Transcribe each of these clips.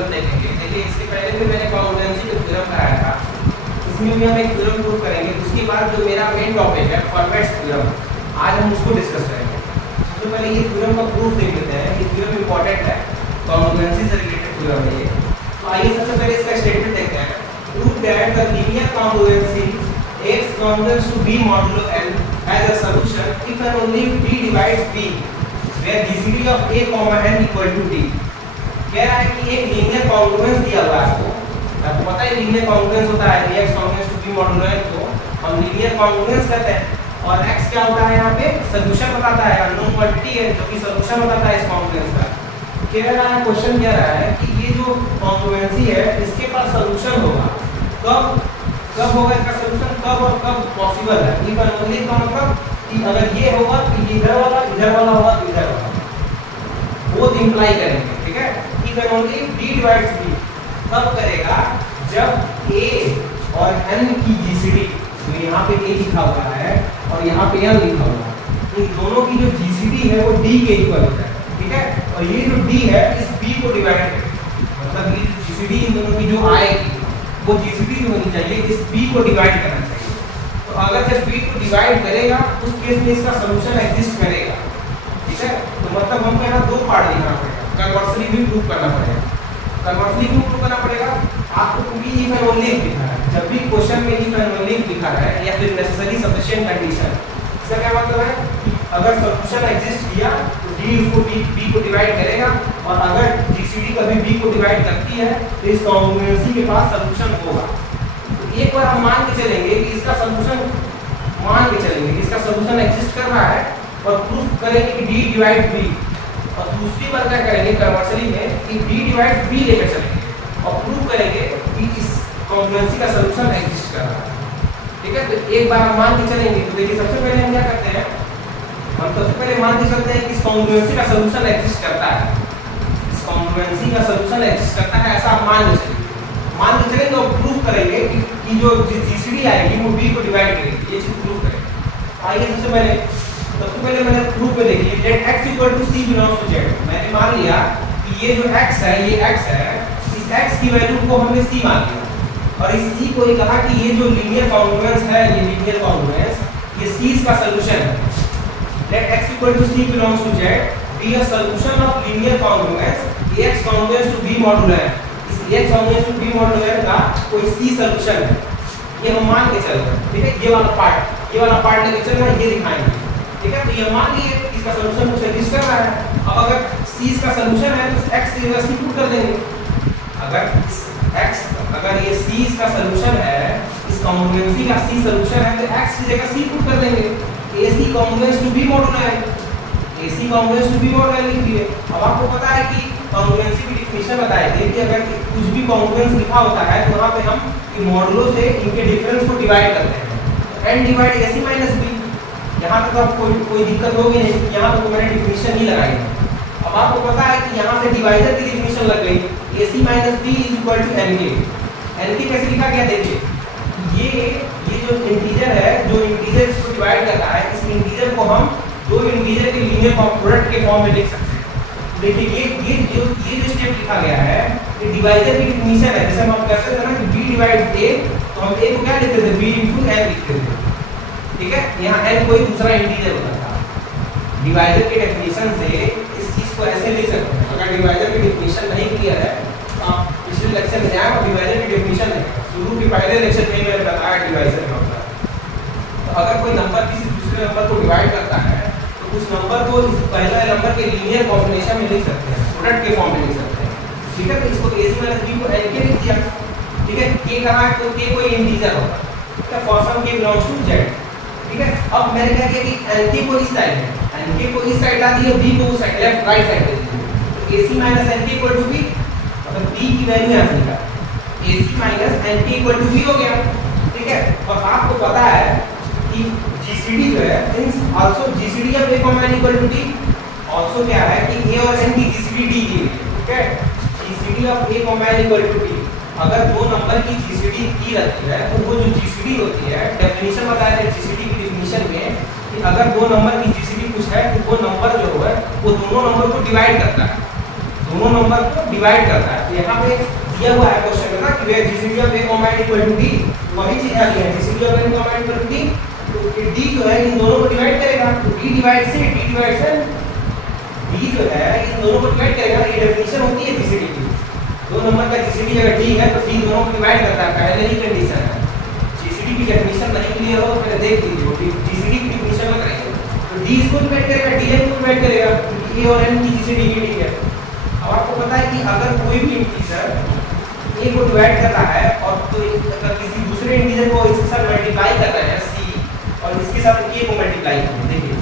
Theorem देखेंगे। देखिए इसके पहले भी मैंने कॉन्ग्रुएंसी का थ्योरम कराया था, इसमें भी हम एक थ्योरम प्रूव करेंगे। उसके बाद जो मेरा मेन टॉपिक है फॉर्मेट्स थ्योरम, आज हम उसको डिस्कस करेंगे। तो पहले ये थ्योरम का प्रूफ देख लेते हैं। ये थ्योरम इंपॉर्टेंट है, कॉन्ग्रुएंसी से रिलेटेड थ्योरम है ये। तो आइए सबसे पहले इसका स्टेटमेंट देखते हैं। Prove that the linear congruency x congruent to b modulo n has a solution if and only if d divides b where GCD of a n equal to d। कह रहा है कि एक लीनियर कॉन्ग्रुएंस दिया हुआ है आपको पता है लीनियर कॉन्ग्रुएंस होता है x congruent to b modulo n को हम लीनियर कॉन्ग्रुएंस कहते हैं। और x क्या होता है यहाँ पे सॉल्यूशन बताता है, अननोन क्वांटिटी है जो कि सॉल्यूशन बताता है इस कॉन्ग्रुएंस का। कह रहा है क्वेश्चन कह रहा है कि ये जो कॉन्ग्रुएंसी है इसके पास सॉल्यूशन होगा कब होगा इसका सॉल्यूशन, कब और कब पॉसिबल है। इफ एंड ओनली का मतलब कि अगर ये होगा कि इधर वाला होगा तो इधर वाला, वो इंप्लाई करेंगे। ठीक है, if and only d divides b तब करेगा जब a और n की GCD, तो यहाँ पे a लिखा हुआ है और यहाँ पे n लिखा हुआ है, इन दोनों की जो GCD है वो d के इक्वल होता है। ठीक है, और ये जो d है इस b को डिवाइड करेगा, मतलब ये GCD इन दोनों की जो आएगी वो GCD होनी चाहिए इस b को डिवाइड करना चाहिए। तो अगर जब b को डिवाइड करेगा उस केस में इसका सॉल्यूशन एग्जिस्ट करेगा। ठीक है, तो मतलब हमको यहाँ दो पार्ट लिखना पड़ेगा, कन्वर्सली भी प्रूव करना पड़ेगा। कन्वर्सली भी प्रूव करना पड़ेगा आपको भी इफ एंड ओनली इफ लिखा है, जब भी क्वेश्चन में इफ एंड ओनली इफ लिखा है या फिर नेसेसरी सफिशिएंट कंडीशन, इसका क्या मतलब है कि अगर सॉल्यूशन एग्जिस्ट किया तो d उसको b को डिवाइड करेगा, और अगर GCD कभी b को डिवाइड करती है तो इस कॉन्ग्रुएंसी के पास सॉल्यूशन होगा। तो एक बार हम मान के चलेंगे कि इसका सॉल्यूशन इसका सॉल्यूशन एग्जिस्ट कर रहा है और प्रूफ करेंगे कि d डिवाइड b, और दूसरी बार क्या करेंगे कन्वर्सली में कि d डिवाइड b लेकर चलेंगे और प्रूफ करेंगे कि इस कॉन्ग्रुएंसी का सॉल्यूशन एग्जिस्ट कर रहा है। ठीक है, तो एक बार हम मान के चलेंगे। तो देखिए सबसे पहले हम क्या करते हैं, हम सबसे पहले मान के चलते हैं कि इस कॉन्ग्रुएंसी का सॉल्यूशन एग्जिस्ट करता है, इस कॉन्ग्रुएंसी का सॉल्यूशन एग्जिस्ट करता है, ऐसा हम मान के चलेंगे और प्रूफ करेंगे कि जो GCD आएगी वो b को डिवाइड करेगी, ये चीज प्रूफ करेंगे। आइए सबसे पहले मैंने प्रूफ में देखिए let x equal to c belongs to z। मैंने मान लिया कि ये जो x है ये x है, इस x की वैल्यू को हमने c मान लिया और इस c को ये कहा कि ये जो लीनियर कॉन्ग्रुएंस है, ये लीनियर कॉन्ग्रुएंस ये c इसका सॉल्यूशन है। Let x equal to c belongs to z be a solution of linear congruence x congruence to b modulo n। इस x congruence to b modulo n का कोई c solution है, ये हम मान के चल रहे हैं। ठीक है, ये वाला पार्ट लेके चल रहा है, ये दिखाएंगे। ठीक है, तो ये मान लिए इसका सॉल्यूशन कुछ एग्जिस्ट कर रहा है। अब अगर c इसका सॉल्यूशन है तो x से सब्स्टिट्यूट कर देंगे। अगर ये c इसका सॉल्यूशन है, इस कॉन्ग्रुएंसी का c सॉल्यूशन है तो x की जगह c पुट कर देंगे। AC congruence to b modulo n, AC congruence to b modulo n लिख दिए। अब आपको पता है कि कॉन्ग्रुएंसी की डेफिनेशन बताई थी कि अगर कुछ भी कॉन्ग्रुएंस लिखा होता है तो वहां पे हम मॉडुलो से इनके डिफरेंस को डिवाइड करते हैं। n divide AC minus b, यहाँ तक तो कोई दिक्कत होगी नहीं, यहाँ तक तो मैंने डेफिनेशन ही लगाई है। अब आपको पता है कि यहाँ से डिवाइजर की डेफिनेशन लग गई, AC minus b is equal to nk। nk कैसे लिखा गया देखिए, ये जो इंटीजर है, जो इंटीजर इसको डिवाइड कर रहा है, इस इंटीजर को हम दो इंटीजर के लीनियर प्रोडक्ट के फॉर्म में लिख सकते हैं। देखिए ये जो स्टेप लिखा गया है ये डिवाइजर की डेफिनेशन है। जैसे हम कहते थे ना कि b डिवाइड a, तो हम a को क्या लिखते थे b इनटू n लिखते थे। ठीक है, यहाँ n कोई दूसरा इंटीजर होता था। डिवाइजर के डेफिनेशन से इस चीज को ऐसे लिख सकते हैं। अगर डिवाइजर की डेफिनेशन नहीं क्लियर है तो आप पिछले लेक्चर में जाएं और डिवाइजर की डेफिनेशन देखें। शुरू के पहले लेक्चर में मैंने बताया डिवाइजर का होता है। तो अगर कोई नंबर किसी दूसरे नंबर को डिवाइड करता है तो उस नंबर को इस पहले नंबर के लीनियर कॉम्बिनेशन में लिख सकते हैं, प्रोडक्ट के फॉर्म में लिख सकते हैं। ठीक है, तो इसको AC माइनस b को nk लिख दिया। ठीक है, k कहाँ है तो k कोई इंटीजर होगा। ठीक है, for some k belongs to z। ठीक है, अब मैंने क्या किया कि nk को इस साइड है, nk को इस साइड ला दिया, b को उस साइड लेफ्ट राइट साइड दे दिया। तो AC minus nk equal to b, मतलब b की वैल्यू यहाँ से निकाल, AC minus nk equal to b हो गया। ठीक है, और आपको पता है कि GCD जो है since also GCD of a n equal to d, also क्या है कि a और n की GCD d दी है। ठीक है, GCD of a n equal to d, अगर दो नंबर की GCD की रहती है तो वो जो GCD होती है, डेफिनेशन बताया था GCD की डेफिनेशन में कि अगर दो नंबर की GCD कुछ है तो वो नंबर जो है वो दोनों नंबर को डिवाइड करता है। दोनों नंबर को डिवाइड करता है। तो यहाँ पे दिया हुआ है क्वेश्चन में ना कि where GCD of a comma n equal to d, वही चीज यहाँ दी है GCD of n comma n equal to d। तो d जो है इन दोनों को डिवाइड करेगा, तो d डिवाइड से d डिवाइड से d जो है इन दोनों को डिवाइड करेगा। ये डेफिनेशन होती है जीसीडी की, दो नंबर का जीसीडी अगर d है तो d दोनों को डिवाइड करता है, पहले ही कंडीशन है। जीसीडी की डेफिनेशन नहीं क्लियर हो तो पहले देख लीजिए, जीसीडी की डेफिनेशन में करेंगे तो d इसको डिवाइड करेगा, d को डिवाइड करेगा, क्योंकि a और n की जीसीडी की है। अब आपको पता है कि अगर कोई भी इंटीजर a को डिवाइड करता है और तो अगर किसी दूसरे इंटीजर को इसके साथ मल्टीप्लाई कर रहे हैं c और इसके साथ k को मल्टीप्लाई करें, देखिए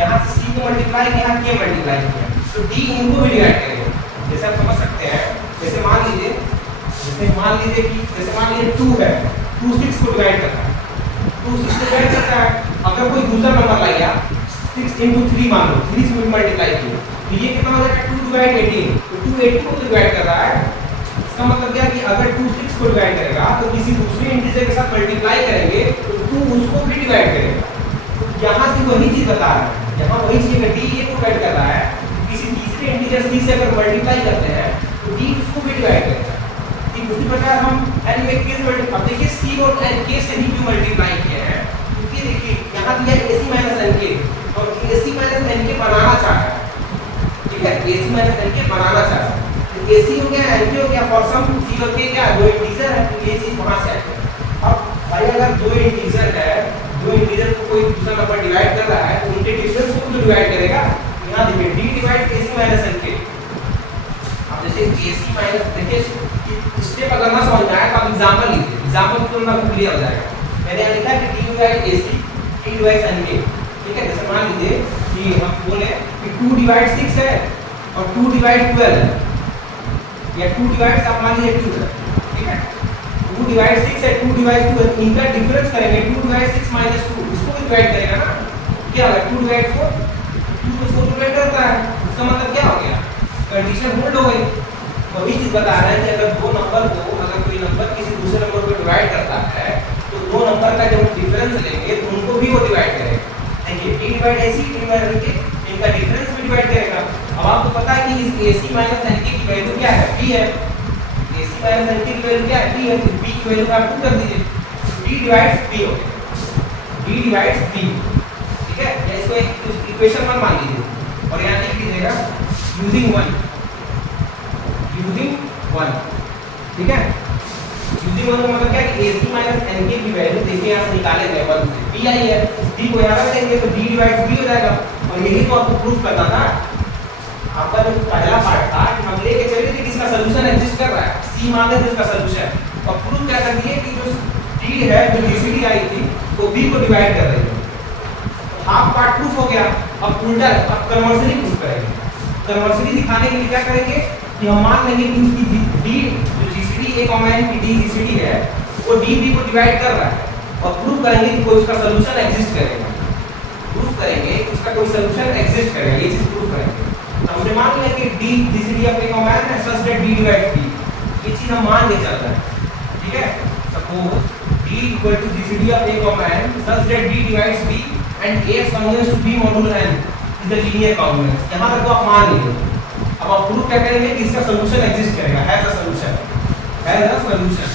यहाँ से c को मल्टीप्लाई किया, यहाँ k मल्टीप्लाई किया, तो d इनको भी डिवाइड करेगा। जैसे आप समझ सकते हैं, जैसे मान लीजिए कि 2 है, 2 6 को डिवाइड करता है, 2 6 को डिवाइड करता है। अगर कोई दूसरा नंबर लाया 6 into 3 मान लो, 3 से मल्टीप्लाई किया तो ये कितना हो जाएगा 2 डिवाइड 18, तो 2 18 को डिवाइड कर रहा है। इसका मतलब क्या कि अगर 2 6 को डिवाइड करेगा तो किसी दूसरे इंटीजर के साथ मल्टीप्लाई करेंगे तो 2 उसको भी डिवाइड करेगा। तो यहाँ से वही चीज बता रहा है, यहाँ वही चीज अगर d a को डिवाइड कर रहा है किसी तीसरे इंटीजर c से अगर मल्टीप्लाई करते हैं तो d उसको भी डिवाइड करेगा। ठीक उसी प्रकार हम n में k से मल्टीप्लाई, अब देखिए c और n k से ही क्यों मल्टीप्लाई किए हैं, क्योंकि देखिए यहाँ दिया ac माइनस nk और ac माइनस nk बनाना चाह रहा है। ठीक है, ac माइनस nk बनाना चाह रहा है, तो ac हो गया nk हो गया, फॉर सम c और k क्या दो इंटीजर है, तो ये चीज वहां से आएगी। अब भाई अगर दो इंटीजर है, दो इंटीजर को कोई दूसरा नंबर डिवाइड कर रहा है तो उनके डिफरेंस को तो डिवाइड करेगा। यहाँ देखिए d divide ac minus nk, अब जैसे ac माइनस देखिए स्टेप अगर ना समझ में आए तो आप एग्जांपल लीजिए, एग्जांपल तो ना क्लियर हो जाएगा। मैंने यहाँ लिखा है कि d divide ac, t divide nk। ठीक है, जैसे मान लीजिए कि हम बोले कि 2 डिवाइड 6 है और 2 डिवाइड 12 है, या 2 डिवाइड आप मान लीजिए 2 है। ठीक है, 2 डिवाइड 6 है, 2 डिवाइड 2 है, इनका डिफरेंस करेंगे 2 डिवाइड 6 माइनस 2, इसको भी डिवाइड करेगा ना, क्या होगा 2 डिवाइड 4, 2 को 4 डिवाइड करता है, इसका मतलब क्या हो गया कंडीशन होल्ड हो गई। वही चीज बता रहा है कि अगर दो नंबर को, अगर कोई नंबर किसी दूसरे नंबर को डिवाइड करता है तो दो नंबर का जब डिफरेंस लेंगे तो उनको भी वो डिवाइड करेगा। देखिए t divide ac, t divide nk, इनका डिफरेंस भी डिवाइड करेगा। अब आपको पता है कि इस ac माइनस nk की वैल्यू क्या है, b है, ac माइनस nk की वैल्यू क्या है, b है, तो b की वैल्यू आप पुट कर दीजिए, d डिवाइड्स b हो गया, d डिवाइड्स b। ठीक है, या इसको एक इक्वेशन 1 मान लीजिए और यहाँ लिख लीजिएगा यूजिंग 1। ठीक है, यूजिंग 1 का मतलब क्या है कि ac माइनस nk की वैल्यू देखिए यहाँ से निकाले गए 1 से, b आई है, d को यहाँ रख देंगे तो d डिवाइड b हो जाएगा। और यही तो आपको प्रूफ करना था, आपका जो पहला पार्ट था कि हम लेके चले थे कि इसका सॉल्यूशन एग्जिस्ट कर रहा है, c मान लेते इसका सॉल्यूशन, और प्रूफ क्या कर दिए कि जो d है जो gcd आई थी वो b को डिवाइड कर रही है। हाफ पार्ट प्रूफ हो गया, अब उल्टा अब कन्वर्सली प्रूफ करेंगे। कन्वर्सली दिखाने के लिए क्या करेंगे कि हम मान लेंगे कि उसकी d जो gcd a कॉमा n की d gcd है वो d b को डिवाइड कर रहा है, और प्रूफ करेंगे कि कोई उसका सॉल्यूशन एग्जिस्ट करेगा, प्रूफ करेंगे कि उसका कोई सॉल्यूशन एग्जिस्ट करेगा, ये चीज प्रूफ करेंगे। तो हमने मान लिया कि d gcd of a comma n है सच दैट d डिवाइड b, ये चीज हम मान के चल रहे हैं। ठीक है, suppose d equal to gcd of a comma n such that d divides b and a congruence to b modulo n is the linear congruence. यहां तक तो आप मान लीजिए। अब आप प्रूफ क्या करेंगे कि इसका सॉल्यूशन एग्जिस्ट करेगा, है द सॉल्यूशन, है द सॉल्यूशन।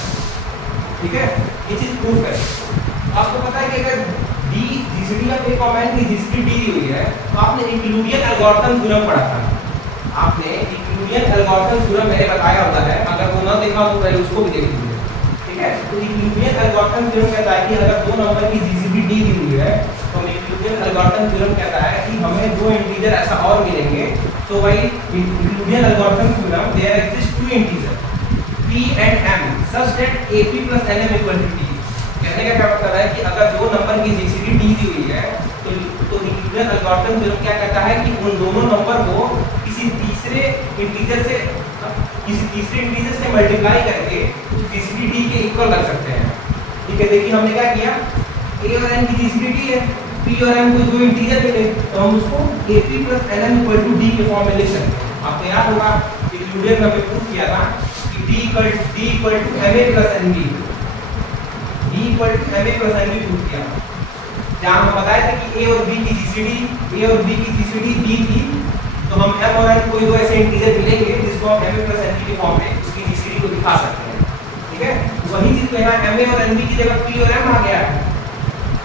ठीक है, ये चीज प्रूफ करें। आपको पता है कि अगर d gcd of a comma n की gcd दी हुई है तो आपने यूक्लिडियन एल्गोरिथम थ्योरम पढ़ा था, आपने यूक्लिडियन एल्गोरिथम थ्योरम मैंने बताया होता है, अगर वो ना देखा हो तो पहले उसको भी देख लीजिए। ठीक है, तो यूक्लिडियन एल्गोरिथम थ्योरम कहता है कि अगर दो नंबर की gcd दी हुई है तो यूक्लिडियन एल्गोरिथम थ्योरम कहता है कि हमें दो इंटीजर ऐसा और मिलेंगे। तो भाई Euclidean algorithm theorem there exist two integer p and m such that ap plus nm equal to t। कहने का क्या मतलब है कि अगर दो नंबर की gcd दी हुई है तो यूक्लिडियन एल्गोरिथम थ्योरम क्या कहता है कि उन दोनों नंबर को किसी तीसरे इंटीजर से मल्टीप्लाई करके gcd d के इक्वल कर सकते हैं। ठीक है, देखिए हमने क्या किया, a और n की gcd d है, p और m को दो इंटीजर मिले तो हम उसको ap plus nm equal to d के फॉर्म में लिख सकते हैं। आपको याद होगा कि यूक्लिडियन में प्रूफ किया था कि d equal to ma plus nb, d equal to ma plus nb proof किया, जहाँ हम बताए थे कि a और b की gcd दी थी, तो हम m और n कोई दो ऐसे इंटीजर मिलेंगे इसको हम MA प्लस NB के फॉर्म में उसकी GCD को दिखा सकते हैं। ठीक है, वही चीज यहाँ MA और NB की जगह P और M आ गया है।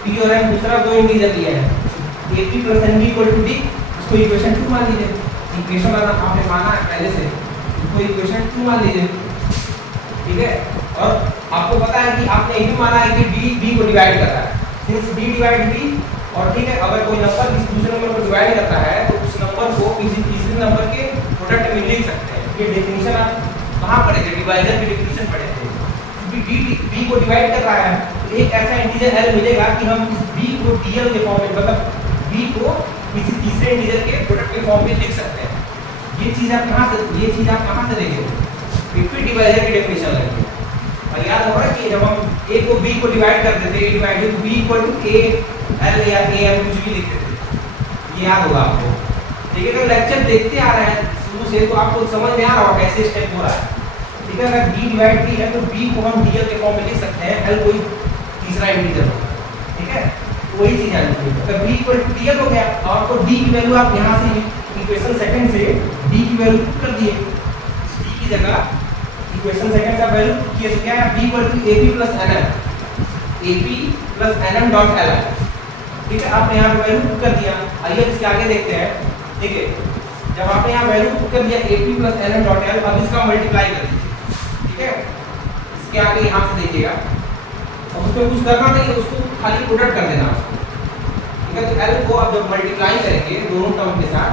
P और M दूसरा दो इंटीजर दिया है, AP plus NB equal to D, इसको इक्वेशन 2 मान लीजिए। इक्वेशन आपने माना है पहले से, इसको इक्वेशन 2 मान लीजिए। ठीक है, और आपको पता है कि आपने ये भी माना है कि D को डिवाइड कर रहा है, सिंस D डिवाइड D। और ठीक है, अगर कोई नंबर किसी दूसरे नंबर को डिवाइड करता है तो उस नंबर को किसी तीसरे नंबर के प्रोडक्ट में लिख सकते हैं। ये डेफिनेशन आप कहाँ पढ़े थे? डिवाइजर की डेफिनेशन पढ़े थे। क्योंकि D को डिवाइड कर रहा है तो एक ऐसा इंटीजर L मिलेगा कि हम इस D को DL के फॉर्म में, मतलब D को किसी तीसरे इंटीजर के प्रोडक्ट के फॉर्म में लिख सकते हैं। ये चीज़ आप कहाँ से देखेंगे? फिर डिवाइजर की डेफिनेशन लगेगी। और याद होगा कि जब हम A को B को डिवाइड कर देते हैं, A डिवाइड तो B equal to A L या A M कुछ भी लिख देते हैं। ये याद होगा आपको। देखिए, अगर लेक्चर देखते आ रहे हैं शुरू से तो आपको समझ में आ रहा होगा कैसे स्टेप हो रहा है। ठीक है, अगर D डिवाइड D है तो B को हम DL के फॉर्म में लिख सकते हैं, L कोई तीसरा इंटीजर होगा। ठीक है, वही चीज है। अगर B इक्वल टू DL हो गया तो आपको D की वैल्यू आप यहाँ से इक्वेशन सेकंड से D की वैल्यू पुट कर दिए। D की जगह इक्वेशन सेकंड का वैल्यू किया तो क्या है? B equal to AP plus NM dot L। ठीक है, आपने यहाँ वैल्यू पुट कर दिया। आइए इसके आगे देखते हैं। देखिए, जब आपने यहाँ वैल्यू पुट कर दिया AP plus NM dot L, अब इसका मल्टीप्लाई कर दीजिए। ठीक है, इसके आगे यहाँ से देखिएगा, अब उसमें कुछ करना नहीं, उसको खाली प्रोडक्ट कर देना उसको। ठीक है, तो L को अब जब मल्टीप्लाई करेंगे दोनों टर्म के साथ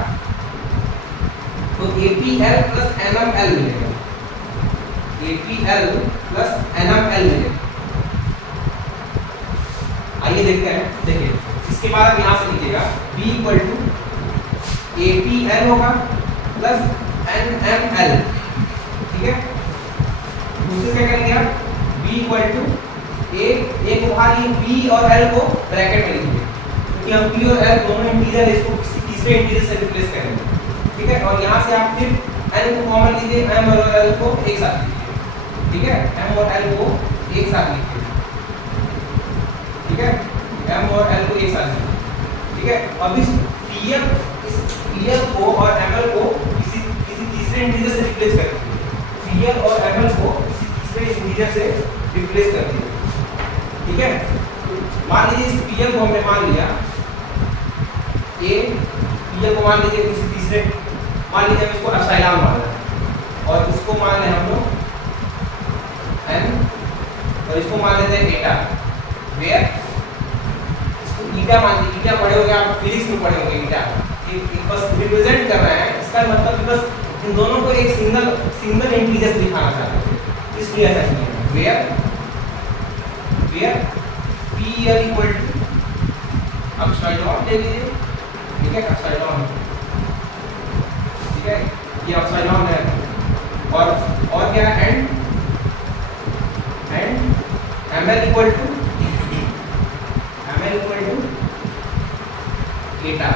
तो APL प्लस NML मिलेगा। APL प्लस NML मिलेगा। आइए देखते हैं। देखिए, इसके बाद आप यहाँ से लिखिएगा B इक्वल टू APL होगा प्लस NML। ठीक है, दूसरे क्या करेंगे आप? B इक्वल टू A को बाहर लिए, B और L को ब्रैकेट में लिखेंगे क्योंकि हम P और L दोनों इंटीजर इसको किसी तीसरे इंटीजर से रिप्लेस करेंगे। ठीक है, और यहाँ से आप फिर N को कॉमन लीजिए, M और L को एक साथ लीजिए। ठीक है, M और L को एक साथ लिखिए। ठीक है, M और L को एक साथ लिखिए। ठीक है, अब इस PL को और ML को किसी तीसरे इंटीजर से रिप्लेस कर दीजिए। PL और ML को किसी तीसरे इंटीजर से रिप्लेस कर दीजिए। ठीक है, मान लीजिए इस PL को हमने मान लिया PL को मान लीजिए किसी तीसरे, मान लीजिए इसको एप्सिलॉन मान लें और इसको मान लें हम लोग N और इसको मान लेते हैं एटा। वेयर इसको ईटा मान लीजिए। ईटा पढ़े होंगे आप, फिजिक्स में पढ़े होंगे। ईटा एक बस रिप्रेजेंट कर रहे हैं, इसका मतलब बस इन दोनों को एक सिंगल इंटीजर दिखाना चाहते हैं, इसलिए ऐसा किया है। Where PL equal to epsilon ले लीजिए। ठीक है, एप्सिलॉन। ठीक है, ये एप्सिलॉन है। और क्या है? एंड ML इक्वल टू एटा।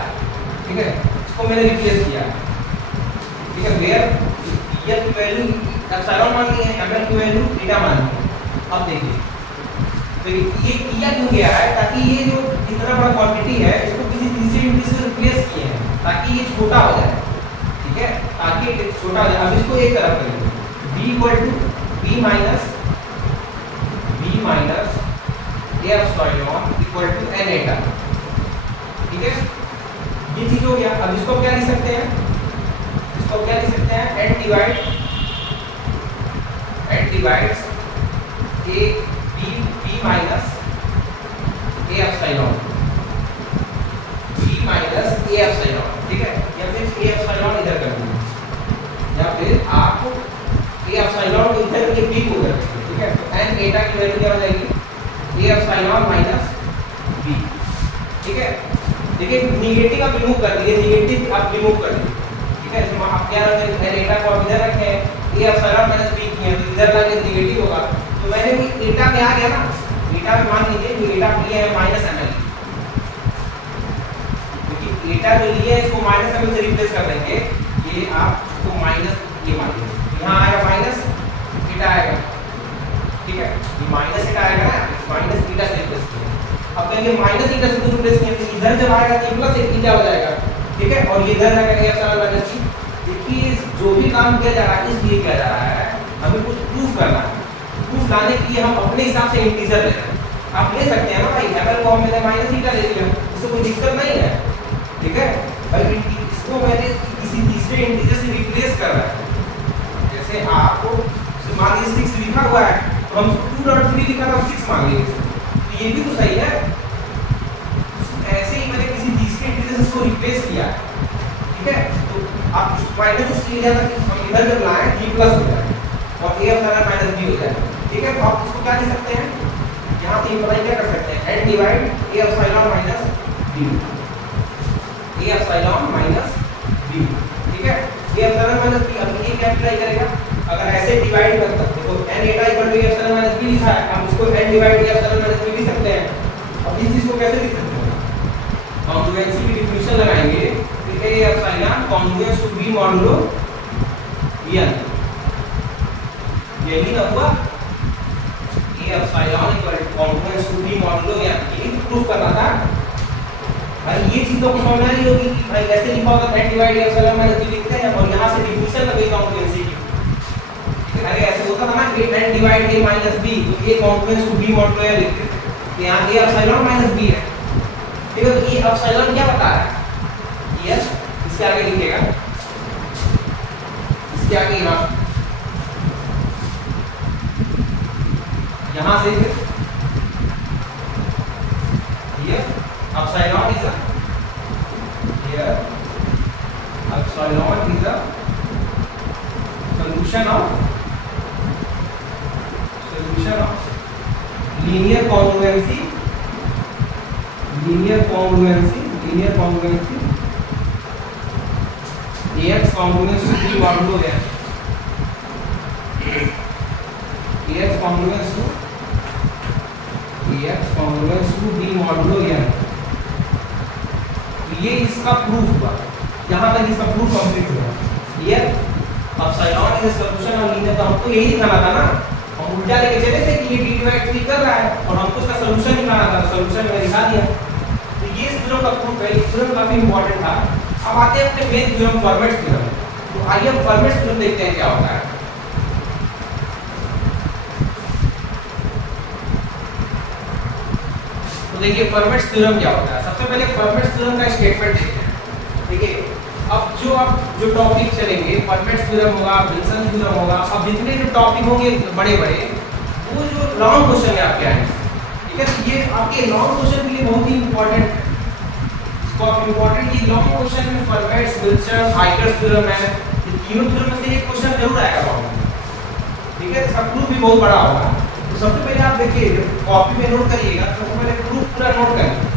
ठीक है, इसको मैंने रिप्लेस किया। ठीक है, वेयर PL की वैल्यू एप्सिलॉन मान ली है, ML की वैल्यू एटा मान ली है। अब देखिए, तो ये किया क्यों गया है? ताकि ये जो इतना बड़ा क्वांटिटी है इसको किसी तीसरे इंटीजर से रिप्लेस किए हैं ताकि ये छोटा हो जाए। ठीक है, ताकि ये छोटा हो जाए। अब इसको एक तरफ करेंगे, B equal to B minus A epsilon equal to N eta. ठीक है, ये चीज हो गया। अब इसको क्या लिख सकते हैं? N divides B minus A epsilon. ठीक है, या फिर A एप्सिलॉन इधर कर दीजिए, या फिर आप A एप्सिलॉन को इधर के B को उधर। ठीक है, तो N एटा की वैल्यू क्या हो जाएगी? A epsilon minus B। ठीक है, देखिए निगेटिव आप रिमूव कर दीजिए, निगेटिव आप रिमूव कर दीजिए। ठीक है, इसमें आप क्या रखें? N एटा को इधर रखें, A एप्सिलॉन माइनस B किया तो इधर लाके निगेटिव होगा। तो मैंने भी एटा में आ गया ना, एटा में मान लीजिए कि एटा लिया है माइनस ML, क्योंकि एटा जो लिया है इसको माइनस ML से रिप्लेस कर देंगे। ये आप इसको माइनस ये मान लीजिए, यहाँ आएगा माइनस एटा आएगा। ठीक है, ये माइनस एटा आएगा ना, माइनस एटा से रिप्लेस किया। अब कहेंगे माइनस एटा से रिप्लेस किया तो इधर जब आएगा तो प्लस एटा हो जाएगा। ठीक है, और ये इधर आएगा एप्सिलॉन माइनस B। देखिए जो भी काम किया जा रहा है इसलिए किया जा रहा है, हमें कुछ प्रूफ करना है। प्रूफ लाने के लिए हम अपने हिसाब से इंटीजर ले रहे हैं। आप ले सकते हैं ना भाई, एमएल को मैंने माइनस थीटा ले लिया, इससे कोई दिक्कत नहीं है, ठीक है भाई। इसको मैंने किसी तीसरे इंटीजर से रिप्लेस कर रहा है। जैसे आपको मान लीजिए 6 लिखा हुआ है, तो हम 2.3 लिखा था 6 मान लीजिए, तो ये भी तो सही है। ऐसे ही मैंने किसी तीसरे इंटीजर से इसको रिप्लेस किया है, ठीक है। तो आप माइनस इसलिए लिया था कि हम इधर जब लाएं g प्लस हो जाए और a अपना माइनस b हो जाए, ठीक है। तो आप इसको क्या लिख सकते हैं, यहाँ पे इम्प्लाई क्या कर सकते हैं, n divide a epsilon minus b, a epsilon minus b, ठीक है। a एप्सिलॉन माइनस b, अब ये क्या अप्लाई करेगा, अगर ऐसे डिवाइड करते हैं तो n eta equal to a epsilon minus b लिखा है, हम इसको n divide a epsilon minus b लिख सकते हैं। अब इस चीज को कैसे लिख सकते हैं, कॉन्ग्रुएंसी की डिफिनिशन लगाएंगे, ठीक है। a epsilon congruence to b modulo n, यही ना हुआ, a epsilon equal to congruence to b modulo n, ये प्रूफ करना था भाई। ये चीज तो समझ आ रही होगी कि भाई ऐसे लिखा होगा n divide a epsilon minus b लिखते हैं और यहां से डिफिनिशन लगेगी कॉन्ग्रुएंसी की, ठीक है। अरे ऐसे होता था ना कि n divide a minus b, तो a congruence to b modulo n लिखते थे, यहां a एप्सिलॉन माइनस b है, ठीक है। तो ये एप्सिलॉन क्या बता रहा है, ये इसके आगे लिखिएगा, इसके आगे यहाँ से ये epsilon is here epsilon is the solution of linear congruency ax congruence to b modulo n, ax congruence to b modulo n। ये इसका प्रूफ हुआ, यहाँ तक इसका प्रूफ कंप्लीट हुआ। ये epsilon is the solution of linear, तो हमको यही दिखाना था ना, हम उल्टा लेके चले थे कि ये d डिवाइड 3 कर रहा है और हमको इसका सॉल्यूशन निकालना था, सॉल्यूशन मैंने दिखा दिया। तो ये इस थ्योरम का प्रूफ है, इस थ्योरम काफी इंपॉर्टेंट था। अब आते हैं अपने मेन थ्योरम फॉर्मेट थ्योरम। तो आइए हम फॉर्मेट थ्योरम देखते हैं क्या होता है। तो देखिए फॉर्मेट थ्योरम क्या होता है। सबसे पहले फॉर्मेट थ्योरम का स्टेटमेंट देखते हैं। देखिए अब जो टॉपिक चलेंगे, फॉर्मेट थ्योरम होगा, विल्सन थ्योरम होगा, अब जितने जो टॉपिक होंगे बड़े बड़े, वो जो लॉन्ग क्वेश्चन है आपके आएंगे, ठीक है। तो ये आपके लॉन्ग क्वेश्चन के लिए बहुत ही इंपॉर्टेंट है। इसको आप इंपॉर्टेंट, ये लॉन्ग क्वेश्चन में फॉर्मेट, विल्सन, हाइगर थ्योरम है, ये तीनों थ्योरम में से एक क्वेश्चन जरूर आएगा लॉन्ग में, ठीक है। इसका प्रूफ भी बहुत बड़ा होगा। तो सबसे पहले आप देखिए, कॉपी में नोट करिएगा, सबसे पहले प्रूफ पूरा नोट करिए,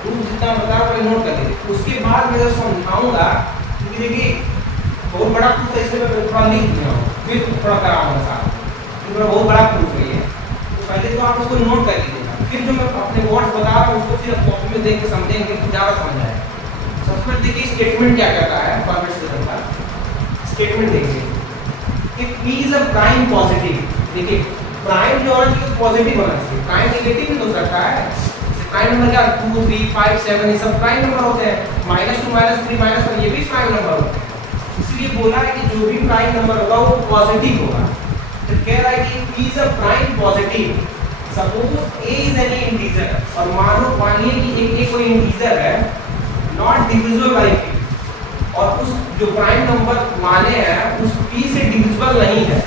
प्रूफ जितना बता रहा हूं नोट करिए। उसके बाद मैं समझाऊंगा कि देखिए बहुत बड़ा प्रूफ है, इसलिए मैं थोड़ा लिख दिया हूं, फिर थोड़ा कराऊंगा साथ, क्योंकि बहुत बड़ा प्रूफ है ये। तो पहले तो आप उसको नोट कर लीजिएगा, फिर जो मैं अपने वर्ड्स बता रहा हूं उसको फिर कॉपी में देख के समझेंगे तो ज़्यादा समझ आएगा। सबसे पहले देखिए स्टेटमेंट क्या कहता है, फॉर्मेट थ्योरम का स्टेटमेंट देखिए। If p is a prime positive, देखिए प्राइम जो होना चाहिए पॉजिटिव होना चाहिए, प्राइम नेगेटिव भी हो सकता है। प्राइम नंबर क्या 2 3 5 7 ये सब प्राइम नंबर होते हैं, -2 -3 -1 ये भी प्राइम नंबर होते हैं। इसलिए बोला है कि जो भी प्राइम नंबर होगा वो पॉजिटिव होगा। तो कह रहा है कि p is a prime positive, suppose a is any integer, और मानिए कि एक कोई इंटीजर है नॉट डिविजिबल बाय p, और उस जो प्राइम नंबर माने हैं उस p से डिविजिबल नहीं है,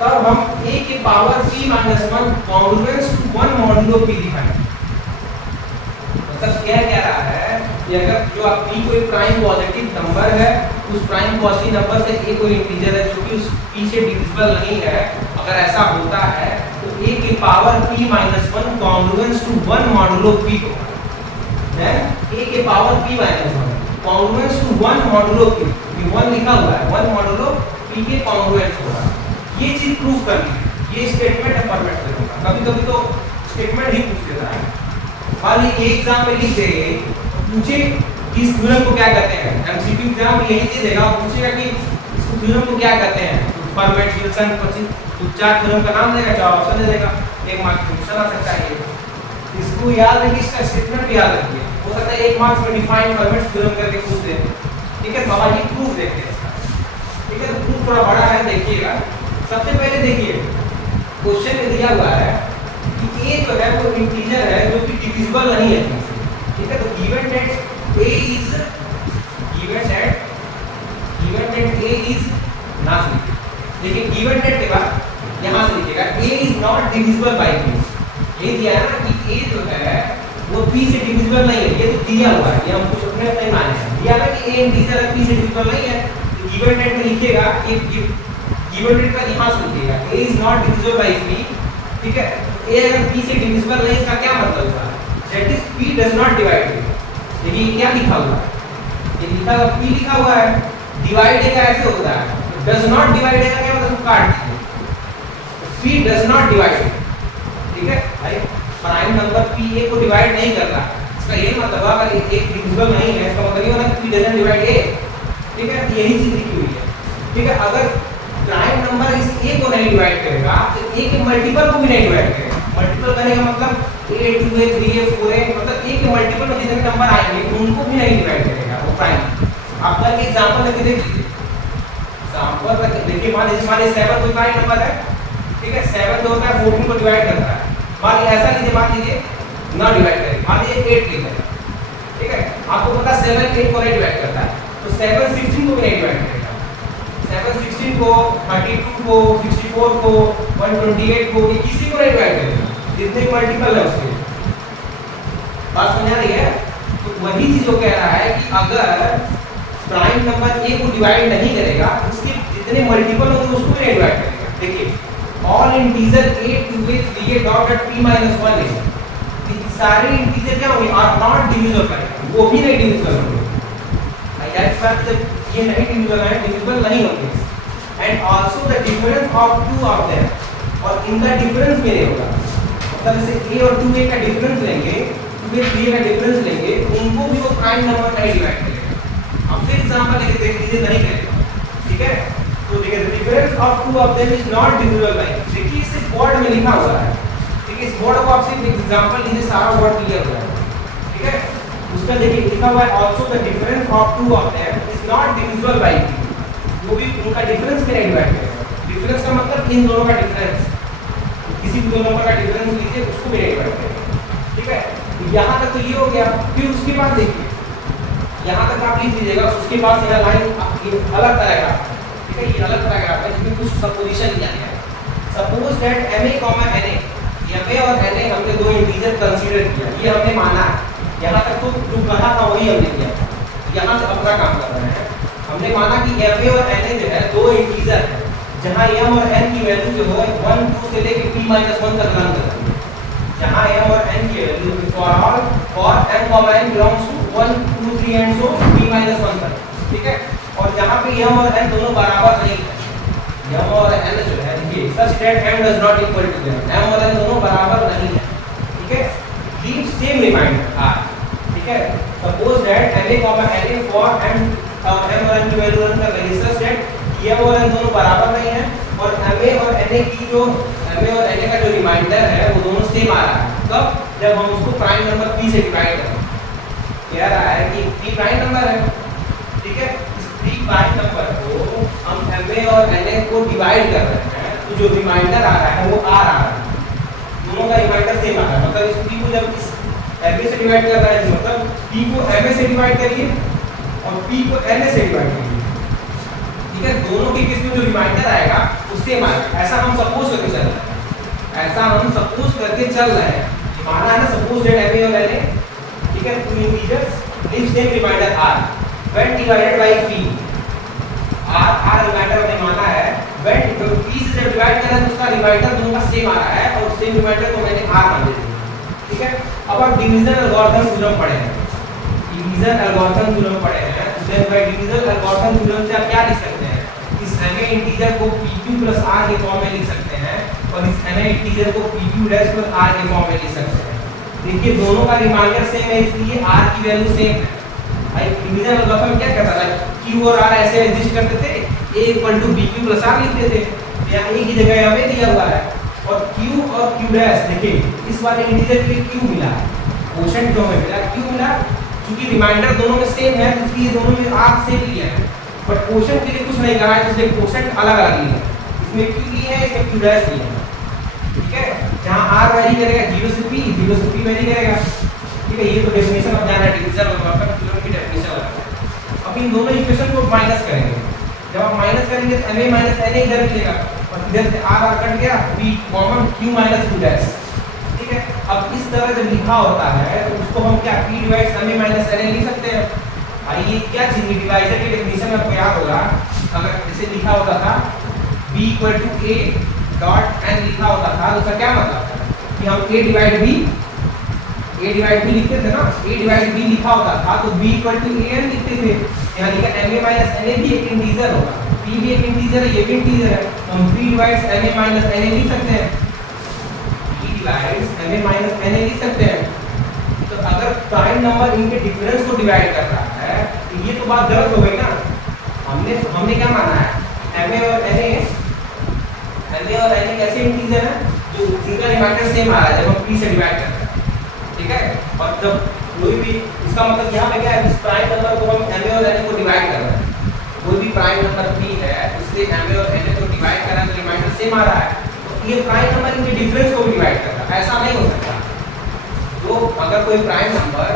तब हम a के power p - 1 congruence to 1 modulo p दिखाएंगे। मतलब क्या कह रहा है कि अगर जो आप p कोई प्राइम पॉजिटिव नंबर है, उस प्राइम पॉजिटिव नंबर से a कोई इंटीजर है जो कि उस p से डिविजिबल नहीं है, अगर ऐसा होता है तो a के power p - 1 congruence to 1 modulo p होगा, है a के power p - 1 congruence to 1 modulo p, ये 1 लिखा हुआ है, 1 मॉडुलो p के कॉन्ग्रुएंस होगा। ये चीज प्रूफ करनी है, ये स्टेटमेंट है फॉर्मेट थ्योरम का। कभी-कभी तो स्टेटमेंट ही पूछ देता है, खाली एक एग्जाम में लिख देंगे, पूछे कि इस थ्योरम को क्या कहते हैं, एमसीक्यू एग्जाम में यही दे देगा, पूछेगा कि इस थ्योरम को क्या कहते हैं, फॉर्मेट, विल्सन, तो 4 थ्योरम का नाम देगा, 4 ऑप्शन दे देगा, 1 मार्क्स क्वेश्चन आ सकता है। ये इसको याद रखिए, इसका स्टेटमेंट भी याद रखिए, हो सकता है 1 मार्क्स में डिफाइन फॉर्मेट थ्योरम करके पूछ दे, ठीक है। बाबा जी प्रूफ देखते हैं इसका, ठीक ठीक है, प्रूफ थोड़ा बड़ा है, देखिएगा। सबसे पहले देखिए क्वेश्चन में दिया हुआ है कि a जो है वो इंटीजर है जो कि डिविजिबल नहीं है, ठीक है। तो गिवन दैट a इज ना लिखिए, देखिए गिवन दैट के बाद यहां से लिखिएगा a is not divisible by b। ये दिया है ना कि a जो है वो p से डिविजिबल नहीं है, ये तो दिया हुआ है, ये हम कुछ अपने अपने माने हैं, दिया है कि a इंटीजर है p से डिविजिबल नहीं है। तो गिवन दैट में लिखिएगा, ये गिवन दैट का यहां से लिखिएगा a is not divisible by p, ठीक है। a अगर p से डिविजिबल नहीं, इसका क्या मतलब हुआ, that is p does not divide. देखिए क्या लिखा हुआ है, ये लिखा हुआ p लिखा हुआ है, डिवाइड का ऐसे होता है, डज नॉट डिवाइड का क्या मतलब, काट दीजिए, p डज नॉट डिवाइड, ठीक है भाई। प्राइम नंबर p a को डिवाइड नहीं कर रहा, इसका ये मतलब अगर एक डिविजिबल नहीं है, इसका मतलब ये होगा कि p डजंट डिवाइड a, ठीक है। यही चीज लिखी हुई है, ठीक है। अगर प्राइम नंबर इस a को नहीं डिवाइड करेगा तो a के मल्टीपल को भी नहीं डिवाइड करेगा। मल्टीपल करेगा मतलब a 2a 3a 4a, मतलब a के मल्टीपल में जितने नंबर आएंगे उनको भी नहीं डिवाइड करेगा वो प्राइम। आप कल के एग्जांपल लेके देख लीजिए, एग्जांपल देखिए, मान लीजिए 7 कोई प्राइम नंबर है, ठीक है। 7 जो होता है 14 को डिवाइड करता है, मान लीजिए ऐसा लीजिए, मान लीजिए ना डिवाइड करें, मान लीजिए 8 लिख दें, ठीक है। आपको पता 7 8 को नहीं डिवाइड करता है, तो 7 16 को भी नहीं डिवाइड करेगा। 7 16 को, 32 को, 64 को, 128 को, ये किसी को नहीं डिवाइड करेगा, जितने मल्टीपल है उसके। बात समझ आ रही है? तो वही चीज जो कह रहा है कि अगर प्राइम नंबर a को डिवाइड नहीं करेगा, उसके जितने मल्टीपल होंगे उसको भी नहीं डिवाइड करेगा। देखिए all integer a 2a 3a dot at p - 1 है, सारे इंटीजर क्या होंगे, आर नॉट डिविजिबल करेगा, वो भी नहीं डिविजिबल होंगे। दैट्स व्हाई जब ये नहीं डिविजिबल है, डिविजिबल नहीं होंगे। And also the difference of two of them, और इनका डिफरेंस भी नहीं होगा, मतलब जैसे a और 2a का डिफरेंस लेंगे, 2a 3a का डिफरेंस लेंगे, उनको भी वो प्राइम नंबर नहीं डिवाइड करेगा। अब फिर एग्जांपल लेके देख लीजिए, नहीं करेगा, ठीक है। तो देखिए difference of two of them is not divisible by, देखिए इसे बोर्ड में लिखा हुआ है, ठीक है। इस बोर्ड को आप सिर्फ एग्जांपल लीजिए, सारा वर्ड क्लियर हो जाएगा, ठीक है। उसका देखिए लिखा हुआ है also the difference of two of them is not divisible by, वो भी उनका डिफरेंस में नहीं डिवाइड करेगा। डिफरेंस का मतलब इन दोनों का डिफरेंस, किसी भी दो नंबर का डिफरेंस लीजिए उसको भी नहीं डिवाइड करेगा, ठीक है। तो यहाँ तक तो ये हो गया। फिर उसके बाद देखिए यहाँ तक आप लिख लीजिएगा, उसके बाद यह लाइन अलग तरह का, ठीक है, ये अलग तरह का है जिसमें कुछ सपोजिशन दिया गया है। सपोज दैट ma, ma और na हमने दो इंटीजर कंसीडर किया, ये हमने माना है, यहाँ तक तो जो कहा था वही हमने किया था। यहाँ से अपना काम कर रहे हैं, हमने माना कि ma और na जो है दो इंटीजर है, जहाँ m और n की वैल्यू जो है 1 2 से लेकर p - 1 तक रन करती है। जहाँ m और n की value for m, n belongs to 1 2 3 and so p - 1 तक, ठीक है। और जहाँ पे m और n दोनों बराबर नहीं है, m और n जो है देखिए such that m does not equal to them, m और n दोनों बराबर नहीं है, ठीक है। लीव सेम रिमाइंडर r, ठीक है। Suppose that ma, na for m और n की वैल्यू रन कर रही है सच दैट m और n दोनों बराबर नहीं है, और ma और na की जो ma और na का जो रिमाइंडर है वो दोनों सेम आ रहा है। कब? जब हम उसको प्राइम नंबर p से डिवाइड करें। कह रहा है कि p प्राइम नंबर है, ठीक है। इस p प्राइम नंबर को हम ma और na को डिवाइड कर रहे हैं, तो जो रिमाइंडर आ रहा है वो r आ रहा है, दोनों का रिमाइंडर सेम आ रहा है। मतलब इस p को जब इस ma से डिवाइड कर रहा है, मतलब p को ma से डिवाइड करिए और p को na से डिवाइड करिए, ठीक है। दोनों के केस में जो रिमाइंडर आएगा वो सेम आएगा। ऐसा हम सपोज करके चल रहे हैं, ऐसा हम सपोज करके चल रहे हैं, माना है ना सपोज दैट ma और na, ठीक है, two integers leave same remainder r when divided by p, r remainder हमने माना है, when p से जब डिवाइड करें तो उसका रिमाइंडर दोनों का सेम आ रहा है, और सेम रिमाइंडर को मैंने r मान दिया, ठीक है। अब आप डिवीजन एल्गोरिथम थ्योरम पढ़े हैं, डिवीजन एल्गोरिथम थ्योरम पढ़े हैं, then by division algorithm theorem से आप क्या लिख सकते हैं, इस ma इंटीजर को pq + r के फॉर्म में लिख सकते हैं, और इस ma इंटीजर को pq' + r के फॉर्म में लिख सकते हैं। देखिए दोनों का रिमाइंडर सेम है, इसलिए r की वैल्यू सेम है। भाई डिवीजन एल्गोरिथम क्या कहता था, q और r ऐसे एग्जिस्ट करते थे, a = bq + r लिखते थे, यहाँ a की जगह हमें दिया हुआ है, और q और q' देखिए इस वाले इंटीजर के लिए q मिला है, क्वोशंट जो हमें मिला q मिला, क्योंकि रिमाइंडर दोनों में सेम है इसलिए दोनों में r सेम लिया है। बट क्वेश्चन के लिए कुछ नहीं कहा है, इसलिए क्वेश्चन अलग अलग लिए है। इसमें क्यू लिए है, इसमें क्यू डैश लिए है, ठीक है। जहाँ आर वैरी करेगा 0 से p वैरी करेगा, ठीक है। ये तो डेफिनेशन अब जाना है, डिवीजन और वर्क थ्योरम की डेफिनेशन लगा है। अब इन दोनों इक्वेशन को माइनस करेंगे, जब आप माइनस करेंगे तो ma माइनस na इधर मिलेगा और इधर से r कट गया, p common q minus q dash, ठीक है। अब इस तरह जब लिखा होता है तो उसको हम क्या p divides ma minus na लिख सकते हैं। भाई ये क्या चीज है, डिवाइजर की डेफिनेशन में आपको याद होगा, अगर इसे लिखा होता था b equal to a dot n लिखा होता था तो उसका क्या मतलब था कि हम a डिवाइड b लिखते थे ना, a डिवाइड b लिखा होता था तो b इक्वल टू an लिखते थे। यहाँ लिखा ma माइनस na भी एक इंटीजर होगा, p भी एक इंटीजर है, ये भी इंटीजर है, तो हम p divides ma minus na लिख सकते हैं, p divides ma minus na लिख सकते हैं। तो अगर प्राइम नंबर इनके डिफरेंस को डिवाइड कर रहा है तो ये तो बात गलत हो गई ना। हमने क्या माना है, ma और na कैसे इंटीजर है, जो सिंगल रिमाइंडर सेम आ रहा है जब हम p से डिवाइड करते हैं, ठीक है। और जब कोई भी, इसका मतलब यहाँ पे क्या है, इस प्राइम नंबर को हम ma और na को डिवाइड कर रहे हैं, कोई भी प्राइम नंबर p है उससे ma और na को डिवाइड कर रहा है तो रिमाइंडर सेम आ रहा है, तो ये प्राइम नंबर इनके डिफरेंस को भी डिवाइड कर रहा है, ऐसा नहीं हो सकता। तो अगर कोई प्राइम नंबर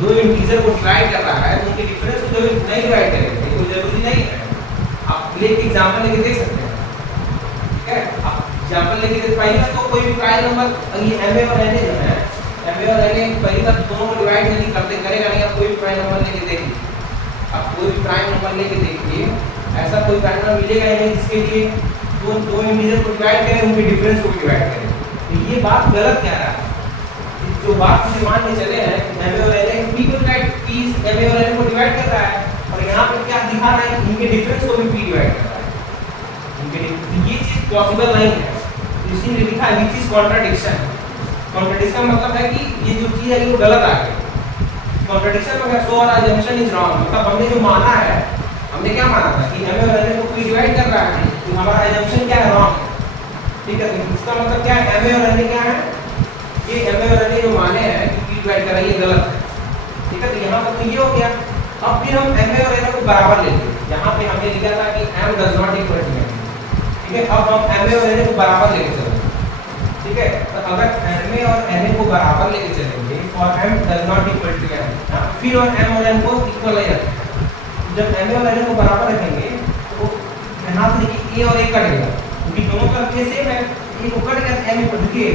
दो इंटीजर को डिवाइड कर रहा है तो उनके डिफरेंस को नहीं डिवाइड करेंगे, कोई जरूरी नहीं है। आप एक एग्जांपल लेके देख सकते हैं, ठीक है। आप एग्जांपल लेके देख पाइएगा तो कोई भी प्राइम नंबर, ये ma और na जो है, ma और na पहली बात दोनों को डिवाइड नहीं करते, करेगा नहीं। आप कोई भी प्राइम नंबर लेके देखिए, आप कोई भी प्राइम नंबर लेके देखिए, ऐसा कोई प्राइम नंबर मिलेगा नहीं जिसके लिए दो इंटीजर को डिवाइड करें, उनके डिफरेंस को डिवाइड करें। तो ये बात गलत कह रहा है। जो बात मुझे मान के चले हैं कि ma और na p को ma और na को डिवाइड कर रहा है, और यहाँ पे क्या दिखा रहा है, इनके डिफरेंस को भी p डिवाइड कर रहा है। ये चीज पॉसिबल नहीं है, इसीलिए लिखा है विच इज कॉन्ट्राडिक्शन। कॉन्ट्राडिक्शन मतलब है कि ये जो चीज है वो गलत आ गई। कॉन्ट्राडिक्शन में सो और अजम्पशन इज रॉन्ग, मतलब हमने जो माना है, हमने क्या माना था कि ma और na को p डिवाइड कर रहा है, तो हमारा अजम्पशन क्या है, रॉन्ग है, ठीक है। इसका मतलब क्या है, ma और na क्या है, ये ma और na जो माने हैं कि p डिवाइड कर रहा है ये गलत है, ठीक है। तो यहाँ पर तो ये हो गया। अब फिर हम ma और na को बराबर लेते हैं, यहाँ पे हमने लिखा था कि m does not equal to n, ठीक है। अब हम ma और na को बराबर लेके चलेंगे, ठीक है। तो अगर ma और na को बराबर लेके चलेंगे और m does not equal to n, फिर और m और n को इक्वल नहीं रखेंगे। जब ma और na को बराबर रखेंगे तो यहाँ से देखिए a और a कटेगा, क्योंकि दोनों का a सेम है, a को कट गया m को देखिए।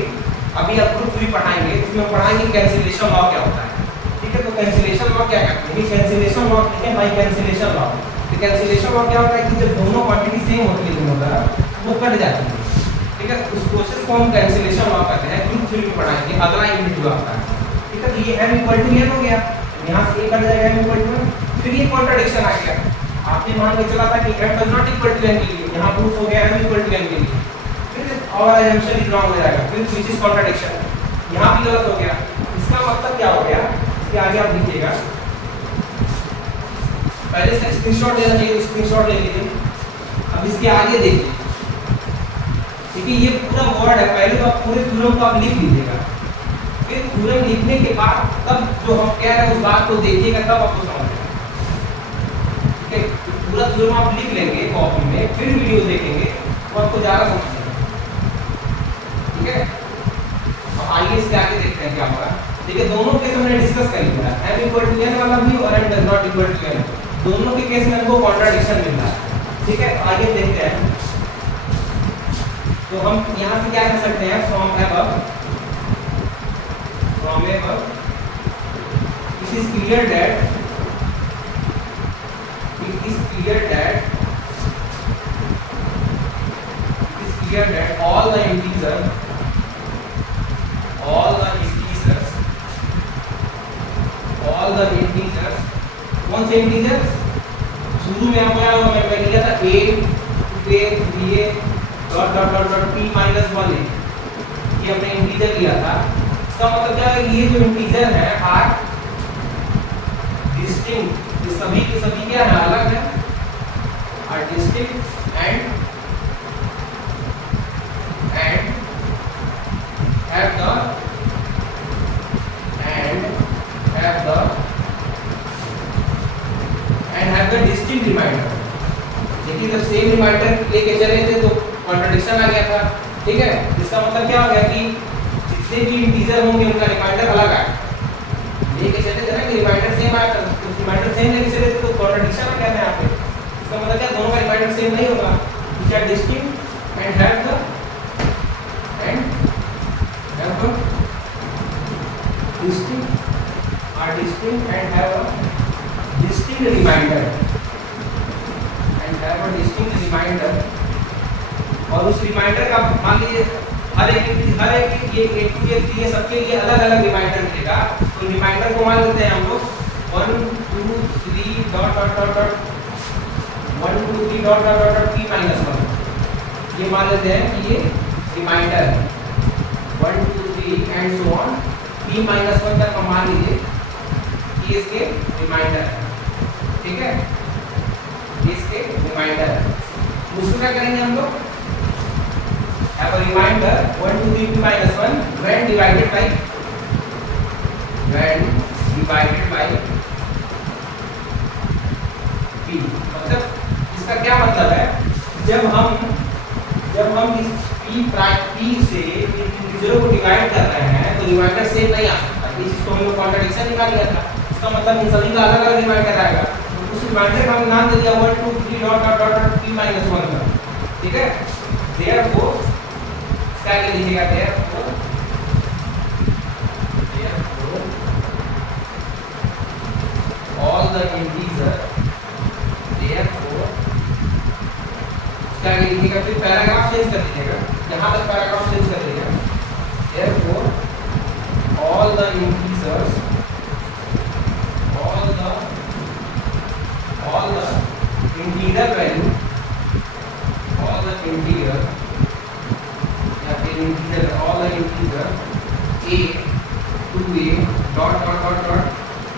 अभी आप ग्रुप 3 पढ़ाएंगे, इसमें पढ़ाएंगे कैंसिलेशन लॉ क्या होता है, ठीक है। तो कैंसिलेशन लॉ क्या करते हैं, कैंसिलेशन लॉ लिखें भाई, कैंसिलेशन लॉ। तो कैंसिलेशन लॉ क्या होता है कि जब दोनों क्वांटिटी सेम होती है दोनों तरफ, वो कट जाती है, ठीक है। उस प्रोसेस को हम कैंसिलेशन लॉ कहते हैं, ग्रुप 3 में पढ़ाएंगे, अगला यूनिट जो आता है, ठीक है। तो ये m इक्वल टू n हो गया, यहाँ से a कट जाएगा m इक्वल टू n। फिर ये कॉन्ट्राडिक्शन आ गया, आपने मान के चला था कि m does not equal to n के लिए, यहाँ प्रूफ हो गया m इक्वल टू n के लिए, और अजम्पशन इज रॉन्ग हो जाएगा, फिर विच इज कॉन्ट्राडिक्शन, यहाँ भी गलत हो गया। इसका मतलब क्या हो गया, इसके आगे आप लिखिएगा, पहले से स्क्रीनशॉट लेना चाहिए, स्क्रीनशॉट ले लीजिए। अब इसके आगे देखिए, देखिए ये पूरा वर्ड है, पहले तो आप पूरे थ्योरम को आप लिख लीजिएगा, फिर थ्योरम लिखने के बाद तब जो हम कह रहे हैं उस बात को देखिएगा, तब आपको समझेगा, ठीक है। पूरा थ्योरम आप लिख लेंगे कॉपी में, फिर वीडियो देखेंगे तो आपको ज़्यादा समझेगा, ठीक है। अब आइए इसके आगे देखते हैं क्या होगा। देखिए दोनों केस हमने डिस्कस कर लिया, m इक्वल टू n वाला भी और m does not equal to n, दोनों के केस में हमको कॉन्ट्राडिक्शन मिल रहा है, ठीक है। आगे देखते हैं, तो हम यहाँ से क्या कर सकते हैं, from above it is clear that all the integers कौन से इंटीजर्स, शुरू में आपको याद होगा मैंने लिया था a b a dot dot dot dot p minus 1 ये हमने इंटीजर लिया था। इसका मतलब क्या है, ये जो इंटीजर है आर डिस्टिंक्ट, ये सभी के सभी क्या है, अलग है, are distinct and have the distinct remainder, आएगा, ठीक है। इसका मतलब क्या हो गया कि जितने भी इंटीजर होंगे उनका रिमाइंडर अलग आएगा। लेके चलते थे ना कि रिमाइंडर सेम आया, तो रिमाइंडर सेम लेके चले तो कॉन्ट्रडिक्शन आ गया था यहाँ पे। इसका मतलब क्या, दोनों का रिमाइंडर सेम नहीं होगा, which are distinct and have the distinct and have a distinct reminder और उस रिमाइंडर का मान लीजिए हर एक ये सबके लिए अलग अलग रिमाइंडर मिलेगा। तो रिमाइंडर को मान लेते हैं हम लोग 1 2 3 dot dot dot dot 1 2 3 dot dot dot p minus 1, ये मान लेते हैं कि ये remainder 1 2 3 and so on p minus 1 तक हम मान लीजिए कि इसके रिमाइंडर, ठीक है, इसके रिमाइंडर। दूसरा क्या करेंगे हम लोग, have a reminder 1 2 3 p minus 1 when divided by p। मतलब इसका क्या मतलब है, जब हम इस p से इंटीजरों को डिवाइड कर रहे हैं तो रिमाइंडर सेम नहीं आ सकता। इस चीज को हम लोग कॉन्ट्रडिक्शन निकाल लिया था। इसका मतलब इन सभी का अलग अलग रिमाइंडर आएगा। तो उस रिमाइंडर का हम नाम दे दिया 1 2 3 dot dot dot p minus 1 का, ठीक है। therefore क्या लीजिएगा, therefore all the integer, therefore क्या लीजिएगा, फिर पैराग्राफ चेंज कर दीजिएगा, यहाँ तक पैराग्राफ चेंज कर दीजिएगा। therefore all the integers, all the integer value, all the integer all the integer a 2a dot dot dot dot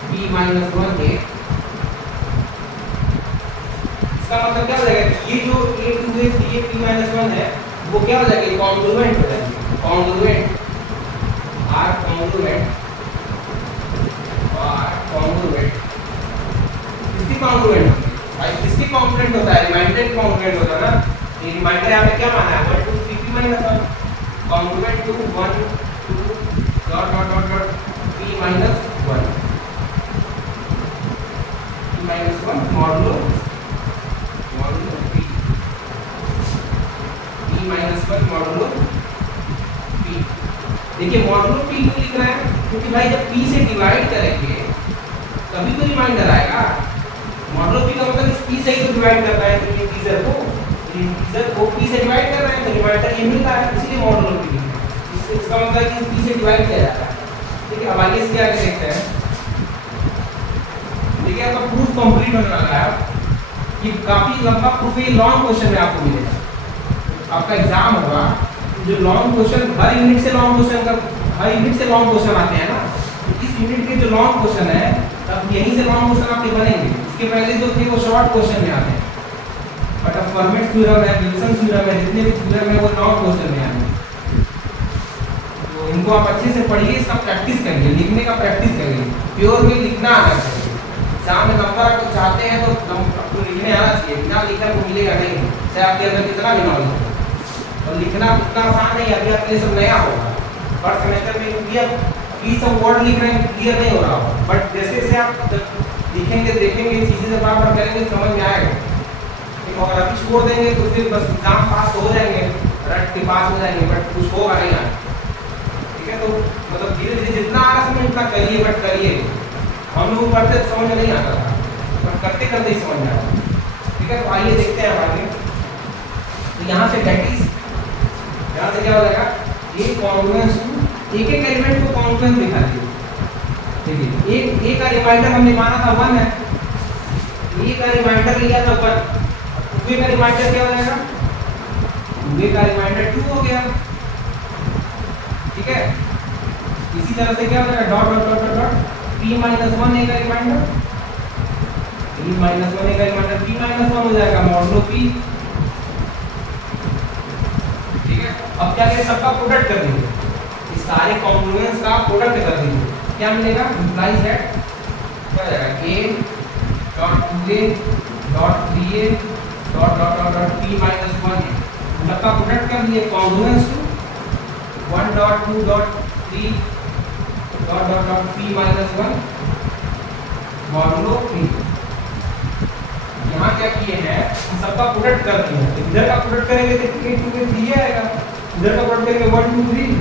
b minus 1a। इसका मतलब क्या हो जाएगा, ये जो a 2a 3a p minus 1 है वो क्या हो जाएगा, कॉन्ग्रुएंट हो जाएगा। कॉन्ग्रुएंट किसकी कॉन्ग्रुएंट होती है भाई, किसकी कॉन्ग्रुएंट होता है, रिमाइंडर की कॉन्ग्रुएंट होता है ना। ये रिमाइंडर यहाँ पे क्या माना है 1 2 3 p minus 1 congruent to 1 2 dot dot dot dot p minus 1 modulo p minus 1 modulo p। देखिए मॉडुलो p क्यों लिख रहा है, क्योंकि भाई जब p से डिवाइड करेंगे तभी तो रिमाइंडर आएगा। मॉडुलो p का मतलब इस p से ही तो डिवाइड कर रहा है, तो इंटीजर को p से डिवाइड कर रहे हैं तो रिमाइंडर ये मिलता है, इसलिए मॉडुलो p। इसका मतलब कि p से डिवाइड किया जाता है, ठीक है। अब आगे इसके आगे देखते हैं। देखिए आपका प्रूफ कंप्लीट होने वाला है। ये काफी लंबा प्रूफ है, लॉन्ग क्वेश्चन में आपको मिलेगा। आपका एग्जाम होगा जो लॉन्ग क्वेश्चन, हर यूनिट से लॉन्ग क्वेश्चन आते हैं ना। इस यूनिट के जो लॉन्ग क्वेश्चन है अब यहीं से लॉन्ग क्वेश्चन आपके बनेंगे। इसके पहले जो थे वो शॉर्ट क्वेश्चन में आते हैं, बट अब फॉर्मेट थ्योरम है, विल्सन थ्योरम है, जितने भी थ्योरम है वो लॉन्ग क्वेश्चन में आते हैं। तो इनको आप अच्छे से पढ़िए, इसका प्रैक्टिस करिए, लिखने का प्रैक्टिस करिए, प्योर में लिखना आना चाहिए। एग्जाम में नंबर आपको चाहते हैं तो आपको लिखने आना चाहिए, बिना लिखा तो मिलेगा नहीं, चाहे आपके अंदर कितना भी नॉलेज हो। और लिखना उतना आसान नहीं, अभी आपके लिए सब नया होगा। फर्स्ट सेमेस्टर में क्योंकि सब वर्ड लिख रहे हैं क्लियर नहीं हो रहा होगा, बट जैसे जैसे आप लिखेंगे देखेंगे चीज़ें से बार बार करेंगे समझ में आएगा। और अभी छोड़ देंगे तो फिर बस एग्जाम पास हो जाएंगे, रट के पास हो जाएंगे, बट कुछ होगा नहीं आगे, ठीक है। तो मतलब धीरे धीरे जितना आ रहा समझ उतना करिए, बट करिए। हम लोग पढ़ते समझ में नहीं आता था, बट करते करते ही समझ में आता, ठीक है। तो आइए देखते हैं आगे। तो यहाँ से दैट इज, यहाँ से क्या हो जाएगा, ये कॉन्ग्रुएंस टू एक एलिमेंट को कॉन्ग्रुएंस दिखा दिए, ठीक है। एक का रिमाइंडर हमने माना था 1 है, ए का रिमाइंडर लिया था 1, 2 का रिमाइंडर क्या हो जाएगा, 2 का रिमाइंडर 2 हो गया, ठीक है। इसी तरह से क्या हो जाएगा dot dot dot dot p minus 1 ए का रिमाइंडर, p minus 1 ए का रिमाइंडर p minus 1 हो जाएगा मॉडुलो p, ठीक है। अब क्या करें, सबका प्रोडक्ट कर दीजिए, इस सारे कॉन्ग्रुएंस का प्रोडक्ट कर दीजिए, क्या मिलेगा, इंप्लाइज दैट क्या हो जाएगा a dot 2a dot 3a dot dot dot p minus 1 है, सबका प्रोडक्ट कर दिए, congruence to 1.2.3 p minus 1 modulo p। यहाँ क्या किए हैं, हम सबका प्रोडक्ट कर दिए हैं। इधर का प्रोडक्ट करेंगे तो 8 2 में 3 आएगा, इधर का प्रोडक्ट करेंगे 1 2 3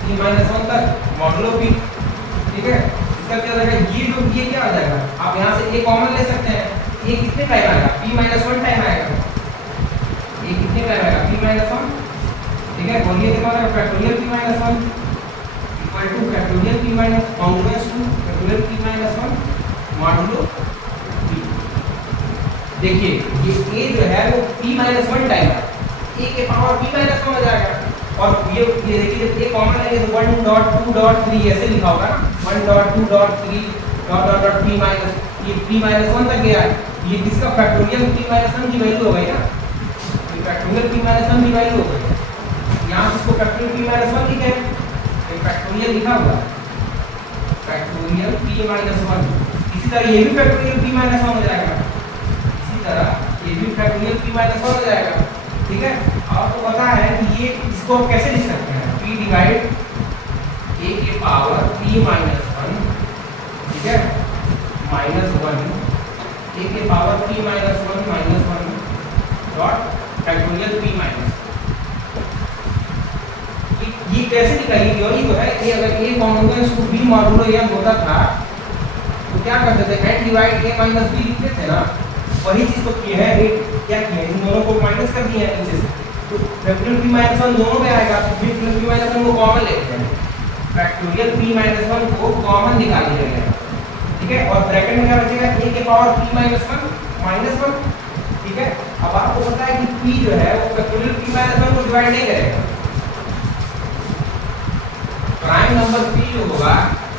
p माइनस 1 तक मॉडुलो p। ठीक है, इसका क्या हो जाएगा, ये क्या आ जाएगा, आप यहाँ से a कॉमन ले सकते हैं। ये कितने टाइम आएगा, p माइनस 1 टाइम आएगा। ये कितने टाइम आएगा, p माइनस 1। ठीक है, बोलिए कितना आएगा, factorial p minus 1 equal two factorial p minus congruence two factorial p minus 1 modulo p। देखिए ये a जो है वो p माइनस 1 टाइम है, a के पावर p माइनस 1 हो जाएगा। और ये देखिए जब a कॉमन लेंगे तो 1.2.3 ऐसे लिखा होगा ना, 1.2.3 p माइनस, ये p माइनस 1 तक गया। ये किसका फैक्टोरियल p माइनस 1 की वैल्यू हो गई ना, ये फैक्टोरियल p माइनस 1 की वैल्यू हो गई। यहाँ इसको फैक्टोरियल p माइनस 1 लिखे, ये फैक्टोरियल लिखा हुआ फैक्टोरियल p माइनस 1। इसी तरह ये भी फैक्टोरियल p माइनस 1 हो जाएगा, इसी तरह ये भी फैक्टोरियल p माइनस 1 हो जाएगा। ठीक है, आपको पता है कि ये इसको कैसे लिख सकते हैं, p डिवाइड a के पावर p माइनस 1, ठीक है, माइनस 1 a के power p minus 1 minus 1 dot factorial p minus. ये कैसे निकालेंगे, और ये तो है ये अगर a congruence to b modulo m होता था तो क्या करते थे, n divide a minus b लिखते थे ना, वही चीज तो किए हैं। क्या किए, इन दोनों को माइनस कर दिए हैं नीचे से, तो फैक्टोरियल p माइनस 1 दोनों में आएगा, तो फिर p माइनस 1 को कॉमन लेते हैं, फैक्टोरियल p माइनस 1 को कॉमन निकाल लिया गया। ठीक है, और ब्रैकेट में क्या बचेगा, a के पावर p माइनस 1 माइनस 1। ठीक है, अब आपको पता है कि p जो है वो फैक्टोरियल p माइनस 1 को डिवाइड नहीं करेगा। प्राइम नंबर p जो होगा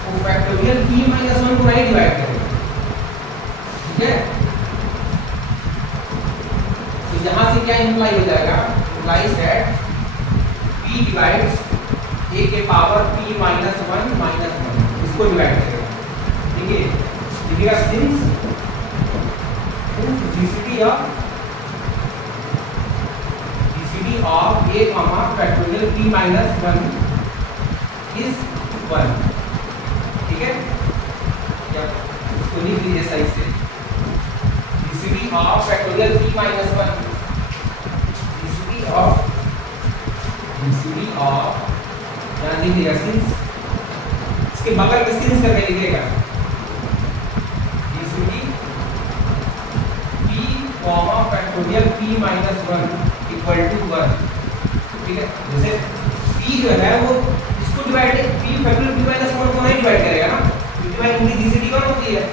वो फैक्टोरियल p माइनस 1 को नहीं डिवाइड करेगा। ठीक है, तो यहाँ से क्या इंप्लाई हो जाएगा, implies that p divides a के पावर p माइनस 1 माइनस 1, इसको डिवाइड करेगा। ठीक है, लिखिएगा since GCD of a comma factorial p minus 1 is 1। ठीक है, इसको लिख लीजिए सही से, GCD of factorial p minus 1, GCD of यहाँ लिखिएगा सिंस, इसके बगल में सिंस करके लिखिएगा, GCD p comma factorial p minus 1 equal to 1। ठीक है, जैसे p जो है वो इसको divide, p factorial p minus 1 को नहीं डिवाइड करेगा ना, क्योंकि इनकी जीसीडी 1 होती है।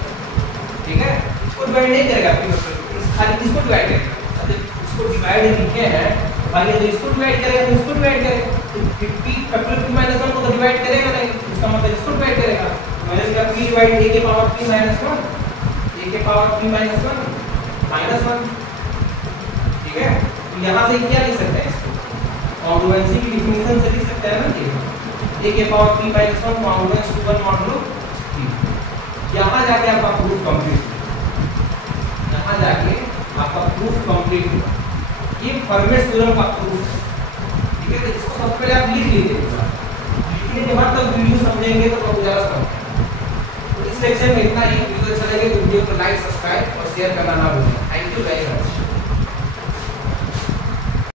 ठीक है, इसको डिवाइड नहीं करेगा p फैक्टोरियल, खाली इसको डिवाइड करेगा। अब इसको डिवाइड लिखे हैं, भाई तो इसको डिवाइड करेगा तो इसको डिवाइड करेगा, तो p फैक्टोरियल p माइनस 1 को तो डिवाइड करेगा नहीं, इसका मतलब इसको डिवाइड करेगा। मैंने कहा p डिवाइड a के पावर p माइनस 1, a के पावर p माइनस 1 माइनस 1। ठीक है, तो यहाँ से क्या लिख सकते हैं, इसको कॉन्ग्रुएंसी की डेफिनेशन से लिख सकते हैं ना, कि a के power p minus 1 congruence to 1 modulo p। यहाँ जाके आपका प्रूफ कंप्लीट, यहाँ जाके आपका प्रूफ कंप्लीट हुआ, ये फर्मेट थ्योरम का प्रूफ है। ठीक है, तो इसको सबसे पहले आप लिख लीजिए, लिखने के बाद तब वीडियो समझेंगे तो बहुत ज़्यादा समझेंगे। तो इस लेक्चर में इतना ही। वीडियो अच्छा लगे तो वीडियो को लाइक, सब्सक्राइब और शेयर करना ना भूलें। Thank you very much.